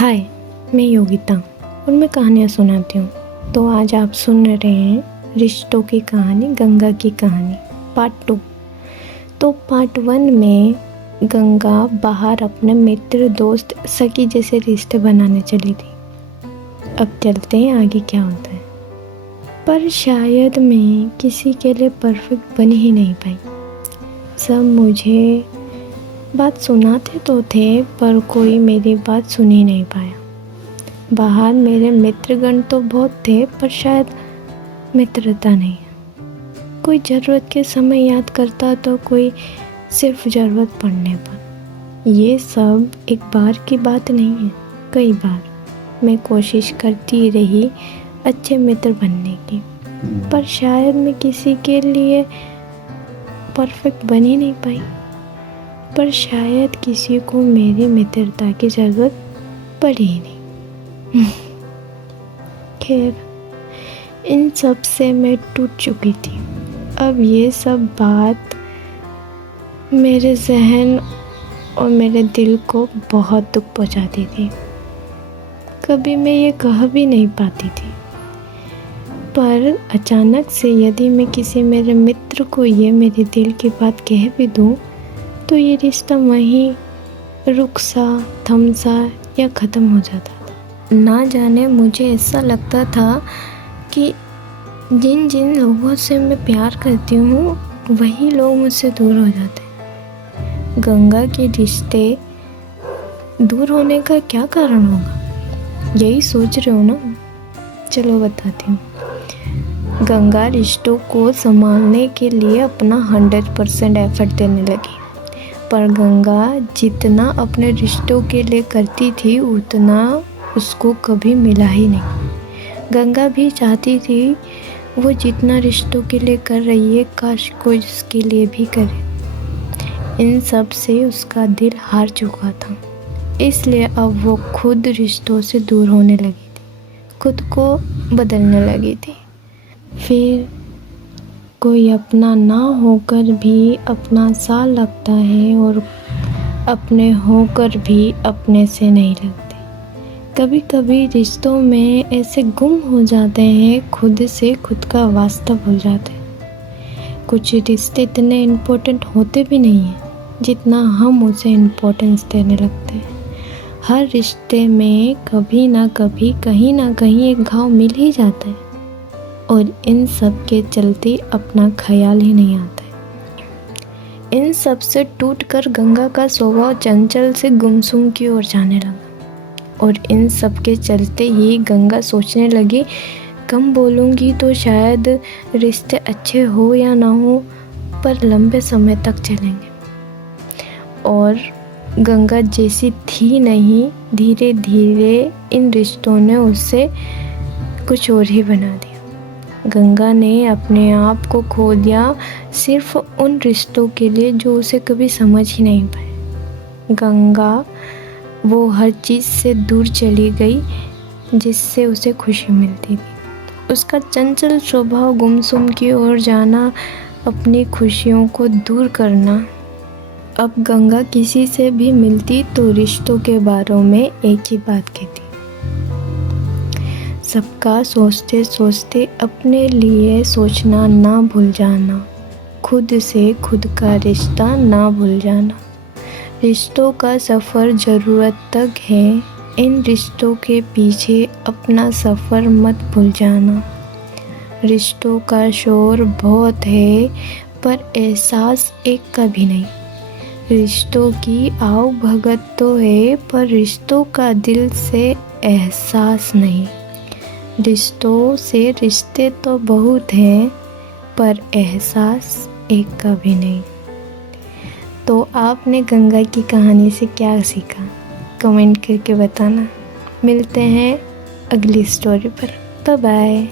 हाय, मैं योगिता और मैं कहानियाँ सुनाती हूँ। तो आज आप सुन रहे हैं रिश्तों की कहानी, गंगा की कहानी पार्ट 2। तो पार्ट 1 में गंगा बाहर अपने मित्र, दोस्त, सखी जैसे रिश्ते बनाने चली थी। अब चलते हैं आगे क्या होता है। पर शायद मैं किसी के लिए परफेक्ट बन ही नहीं पाई। सब मुझे बात सुनाते तो थे पर कोई मेरी बात सुन ही नहीं पाया। बाहर मेरे मित्रगण तो बहुत थे पर शायद मित्रता नहीं। कोई ज़रूरत के समय याद करता तो कोई सिर्फ ज़रूरत पड़ने पर। ये सब एक बार की बात नहीं है, कई बार मैं कोशिश करती रही अच्छे मित्र बनने की, पर शायद मैं किसी के लिए परफेक्ट बन ही नहीं पाई। पर शायद किसी को मेरी मित्रता की ज़रूरत पड़ी ही नहीं। खैर, इन सब से मैं टूट चुकी थी। अब ये सब बात मेरे जहन और मेरे दिल को बहुत दुख पहुंचाती थी। कभी मैं ये कह भी नहीं पाती थी, पर अचानक से यदि मैं किसी मेरे मित्र को ये मेरे दिल की बात कह भी दूँ तो ये रिश्ता वहीं रुक सा, थम सा या ख़त्म हो जाता था। ना जाने मुझे ऐसा लगता था कि जिन जिन लोगों से मैं प्यार करती हूँ वही लोग मुझसे दूर हो जाते हैं। गंगा के रिश्ते दूर होने का क्या कारण होगा, यही सोच रहे हो ना? चलो बताती हूँ। गंगा रिश्तों को संभालने के लिए अपना 100% एफर्ट देने लगी। पर गंगा जितना अपने रिश्तों के लिए करती थी उतना उसको कभी मिला ही नहीं। गंगा भी चाहती थी वो जितना रिश्तों के लिए कर रही है काश कोई उसके लिए भी करे। इन सब से उसका दिल हार चुका था, इसलिए अब वो खुद रिश्तों से दूर होने लगी थी, खुद को बदलने लगी थी। फिर कोई अपना ना होकर भी अपना सा लगता है और अपने होकर भी अपने से नहीं लगते। कभी कभी रिश्तों में ऐसे गुम हो जाते हैं, खुद से खुद का वास्ता भूल जाते हैं। कुछ रिश्ते इतने इम्पोर्टेंट होते भी नहीं हैं जितना हम उसे इम्पोर्टेंस देने लगते हैं। हर रिश्ते में कभी ना कभी, कहीं ना कहीं एक घाव मिल ही जाता है और इन सब के चलते अपना ख्याल ही नहीं आता है। इन सब से टूटकर गंगा का स्वभाव चंचल से गुमसुम की ओर जाने लगा और इन सब के चलते ही गंगा सोचने लगी कम बोलूँगी तो शायद रिश्ते अच्छे हो या ना हो पर लंबे समय तक चलेंगे। और गंगा जैसी थी नहीं, धीरे धीरे इन रिश्तों ने उससे कुछ और ही बना दिया। गंगा ने अपने आप को खो दिया सिर्फ उन रिश्तों के लिए जो उसे कभी समझ ही नहीं पाए। गंगा वो हर चीज़ से दूर चली गई जिससे उसे खुशी मिलती थी। उसका चंचल स्वभाव, गुमसुम की ओर जाना, अपनी खुशियों को दूर करना। अब गंगा किसी से भी मिलती तो रिश्तों के बारे में एक ही बात कहती, सबका सोचते सोचते अपने लिए सोचना ना भूल जाना, खुद से खुद का रिश्ता ना भूल जाना। रिश्तों का सफ़र ज़रूरत तक है, इन रिश्तों के पीछे अपना सफ़र मत भूल जाना। रिश्तों का शोर बहुत है पर एहसास एक का भी नहीं। रिश्तों की आओ भगत तो है पर रिश्तों का दिल से एहसास नहीं। रिश्तों से रिश्ते तो बहुत हैं पर एहसास एक का भी नहीं। तो आपने गंगा की कहानी से क्या सीखा, कमेंट करके बताना। मिलते हैं अगली स्टोरी पर। Bye bye.